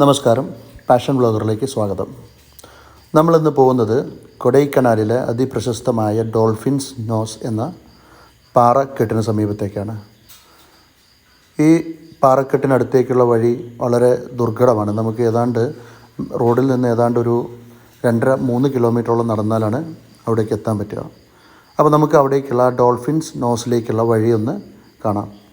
നമസ്കാരം. പാഷൻ ബ്ലോഗറിലേക്ക് സ്വാഗതം. നമ്മളിന്ന് പോകുന്നത് കൊടൈക്കനാലിലെ അതിപ്രശസ്തമായ ഡോൾഫിൻസ് നോസ് എന്ന പാറക്കെട്ടിന് സമീപത്തേക്കാണ്. ഈ പാറക്കെട്ടിനടുത്തേക്കുള്ള വഴി വളരെ ദുർഘടമാണ്. നമുക്ക് ഏതാണ്ട് റോഡിൽ നിന്ന് ഏതാണ്ട് ഒരു രണ്ടര മൂന്ന് കിലോമീറ്ററോളം നടന്നാലാണ് അവിടേക്ക് എത്താൻ പറ്റുക. അപ്പോൾ നമുക്ക് അവിടേക്കുള്ള ഡോൾഫിൻസ് നോസിലേക്കുള്ള വഴിയൊന്ന് കാണാം.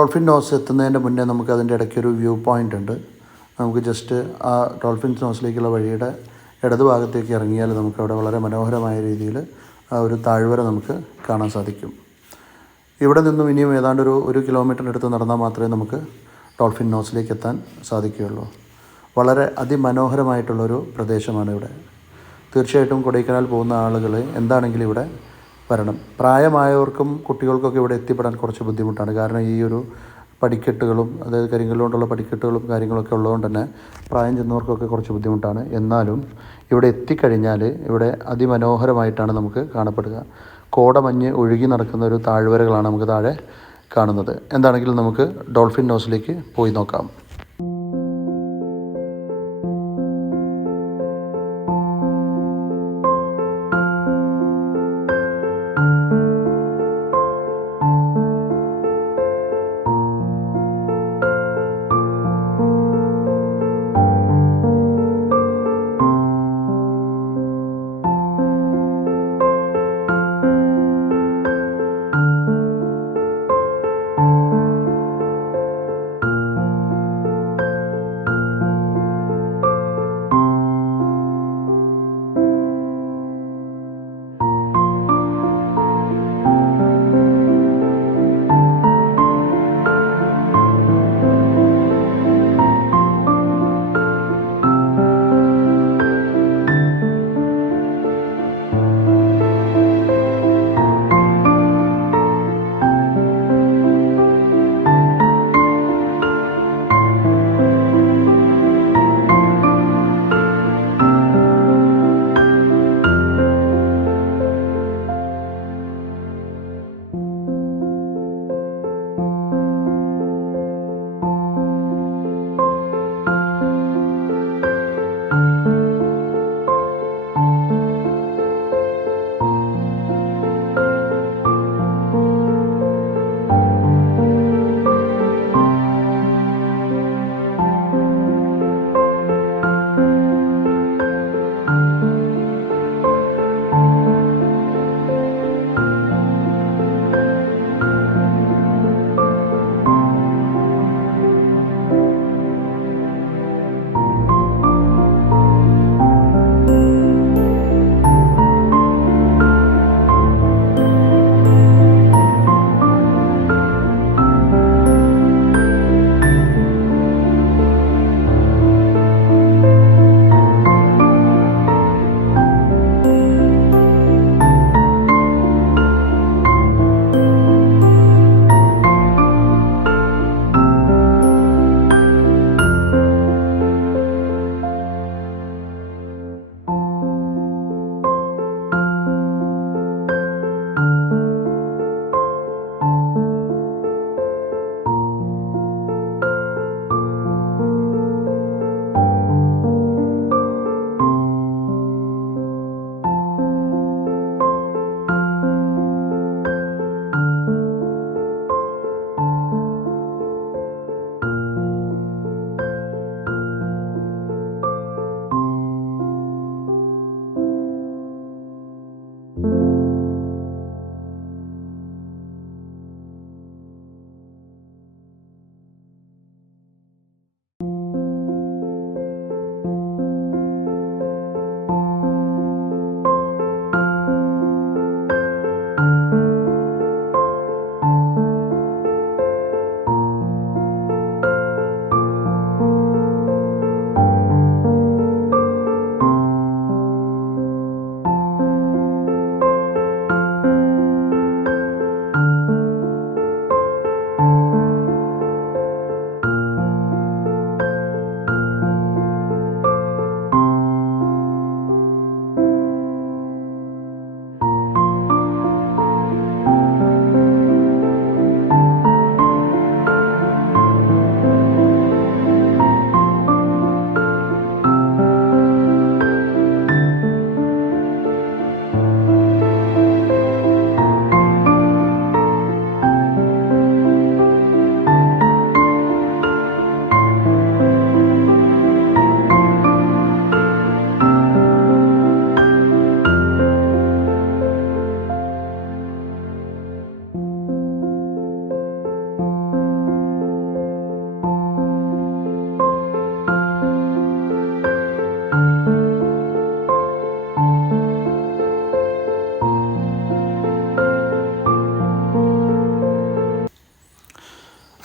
ഡോൾഫിൻ നോസ് എത്തുന്നതിന്റെ മുന്നേ നമുക്ക് അതിന്റെ ഇടയ്ക്ക് ഒരു വ്യൂ പോയിന്റ് ഉണ്ട്. നമുക്ക് ജസ്റ്റ് ആ ഡോൾഫിൻ നോസിലേക്കുള്ള വഴിയുടെ ഇടതു ഭാഗത്തേക്ക് ഇറങ്ങിയാൽ നമുക്ക് അവിടെ വളരെ മനോഹരമായ രീതിയിൽ ആ ഒരു താഴ്വര നമുക്ക് കാണാൻ സാധിക്കും. ഇവിടെ നിന്നും ഇനിയും ഏതാണ്ട് ഒരു ഒരു കിലോമീറ്ററിനടുത്ത് നടന്നാൽ മാത്രമേ നമുക്ക് ഡോൾഫിൻ നോസിലേക്ക് എത്താൻ സാധിക്കുകയുള്ളൂ. വളരെ അതിമനോഹരമായിട്ടുള്ളൊരു പ്രദേശമാണ് ഇവിടെ. തീർച്ചയായിട്ടും കൊടൈക്കനാൽ പോകുന്ന ആളുകൾ എന്താണെങ്കിലും ഇവിടെ വരണം. പ്രായമായവർക്കും കുട്ടികൾക്കൊക്കെ ഇവിടെ എത്തിപ്പെടാൻ കുറച്ച് ബുദ്ധിമുട്ടാണ്. കാരണം ഈ ഒരു പടിക്കെട്ടുകളും അതായത് കരിങ്കല്ലുകൊണ്ടുള്ള പടിക്കെട്ടുകളും കാര്യങ്ങളൊക്കെ ഉള്ളതുകൊണ്ട് തന്നെ പ്രായം ചെന്നവർക്കൊക്കെ കുറച്ച് ബുദ്ധിമുട്ടാണ്. എന്നാലും ഇവിടെ എത്തിക്കഴിഞ്ഞാൽ ഇവിടെ അതിമനോഹരമായിട്ടാണ് നമുക്ക് കാണപ്പെടുക. കോടമഞ്ഞ് ഒഴുകി നടക്കുന്ന ഒരു താഴ്വരകളാണ് നമുക്ക് താഴെ കാണുന്നത്. എന്താണെങ്കിലും നമുക്ക് ഡോൾഫിൻ നോസിലേക്ക് പോയി നോക്കാം.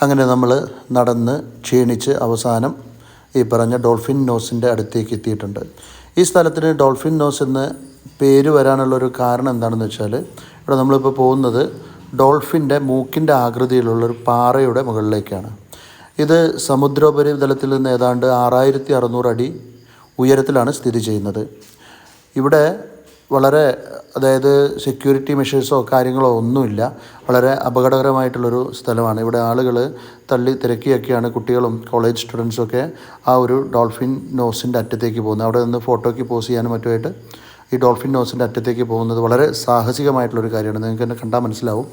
അങ്ങനെ നമ്മൾ നടന്ന് ക്ഷീണിച്ച് അവസാനം ഈ പറഞ്ഞ ഡോൾഫിൻ നോസിന്റെ അടുത്തേക്ക് എത്തിയിട്ടുണ്ട്. ഈ സ്ഥലത്തിന് ഡോൾഫിൻ നോസ് എന്ന് പേര് വരാനുള്ളൊരു കാരണം എന്താണെന്ന് വെച്ചാൽ ഇവിടെ നമ്മളിപ്പോൾ പോകുന്നത് ഡോൾഫിന്റെ മൂക്കിന്റെ ആകൃതിയിലുള്ളൊരു പാറയുടെ മുകളിലേക്കാണ്. ഇത് സമുദ്രോപരിതലത്തിൽ നിന്ന് ഏതാണ്ട് ആറായിരത്തി അറുന്നൂറ് അടി ഉയരത്തിലാണ് സ്ഥിതി ചെയ്യുന്നത്. ഇവിടെ വളരെ അതായത് സെക്യൂരിറ്റി മെഷേഴ്സോ കാര്യങ്ങളോ ഒന്നുമില്ല. വളരെ അപകടകരമായിട്ടുള്ളൊരു സ്ഥലമാണ്. ഇവിടെ ആളുകൾ തള്ളി തിരക്കിയൊക്കെയാണ് കുട്ടികളും കോളേജ് സ്റ്റുഡൻസും ഒക്കെ ആ ഒരു ഡോൾഫിൻ നോസിന്റെ അറ്റത്തേക്ക് പോകുന്നത്. അവിടെ നിന്ന് ഫോട്ടോയ്ക്ക് പോസ് ചെയ്യാനും മറ്റുമായിട്ട് ഈ ഡോൾഫിൻ നോസിന്റെ അറ്റത്തേക്ക് പോകുന്നത് വളരെ സാഹസികമായിട്ടുള്ളൊരു കാര്യമാണ്. നിങ്ങൾക്ക് തന്നെ കണ്ടാൽ മനസ്സിലാവും.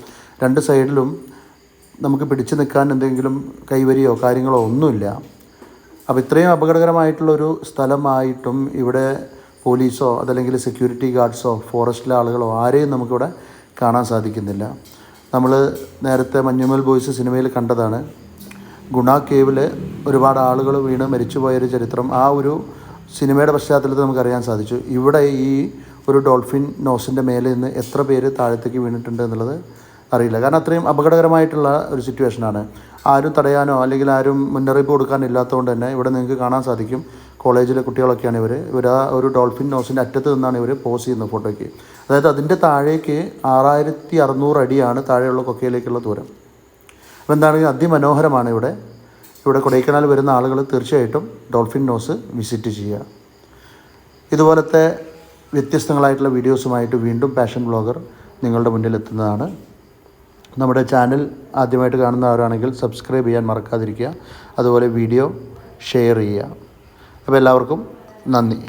രണ്ട് സൈഡിലും നമുക്ക് പിടിച്ചു നിൽക്കാൻ എന്തെങ്കിലും കൈവരിയോ കാര്യങ്ങളോ ഒന്നുമില്ല. അപ്പോൾ ഇത്രയും അപകടകരമായിട്ടുള്ളൊരു സ്ഥലമായിട്ടും ഇവിടെ പോലീസോ അതല്ലെങ്കിൽ സെക്യൂരിറ്റി ഗാർഡ്സോ ഫോറസ്റ്റിലെ ആളുകളോ ആരെയും നമുക്കിവിടെ കാണാൻ സാധിക്കുന്നില്ല. നമ്മൾ നേരത്തെ മഞ്ഞുമൽ ബോയ്സ് സിനിമയിൽ കണ്ടതാണ്. ഗുണ കേവിൽ ഒരുപാട് ആളുകൾ വീണ് മരിച്ചുപോയൊരു ചരിത്രം ആ ഒരു സിനിമയുടെ പശ്ചാത്തലത്തിൽ നമുക്കറിയാൻ സാധിച്ചു. ഇവിടെ ഈ ഒരു ഡോൾഫിൻ നോസിന്റെ മേലെ നിന്ന് എത്ര പേര് താഴത്തേക്ക് വീണിട്ടുണ്ട് എന്നുള്ളത് അറിയില്ല. കാരണം അത്രയും അപകടകരമായിട്ടുള്ള ഒരു സിറ്റുവേഷനാണ്. ആരും തടയാനോ അല്ലെങ്കിൽ ആരും മുന്നറിയിപ്പ് കൊടുക്കാനില്ലാത്തതുകൊണ്ട് തന്നെ ഇവിടെ നിങ്ങൾക്ക് കാണാൻ സാധിക്കും. കോളേജിലെ കുട്ടികളൊക്കെയാണ് ഇവർ ഇവർ ആ ഒരു ഡോൾഫിൻ നോസിന്റെ അറ്റത്ത് നിന്നാണ് ഇവർ പോസ് ചെയ്യുന്നത് ഫോട്ടോയ്ക്ക്. അതായത് അതിന്റെ താഴേക്ക് ആറായിരത്തി അറുന്നൂറ് അടിയാണ് താഴെയുള്ള കൊക്കയിലേക്കുള്ള ദൂരം. അപ്പോൾ എന്താണെങ്കിൽ അതിമനോഹരമാണ് ഇവിടെ. ഇവിടെ കൊടൈക്കനാൽ വരുന്ന ആളുകൾ തീർച്ചയായിട്ടും ഡോൾഫിൻ നോസ് വിസിറ്റ് ചെയ്യുക. ഇതുപോലത്തെ വ്യത്യസ്തങ്ങളായിട്ടുള്ള വീഡിയോസുമായിട്ട് വീണ്ടും പാഷൻ ബ്ലോഗർ നിങ്ങളുടെ മുന്നിൽ എത്തുന്നതാണ് നമ്മുടെ ചാനൽ ആദ്യമായിട്ട് കാണുന്നവരാണെങ്കിൽ സബ്സ്ക്രൈബ് ചെയ്യാൻ മറക്കാതിരിക്കുക. അതുപോലെ വീഡിയോ ഷെയർ ചെയ്യുക. അപ്പോൾ എല്ലാവർക്കും നന്ദി.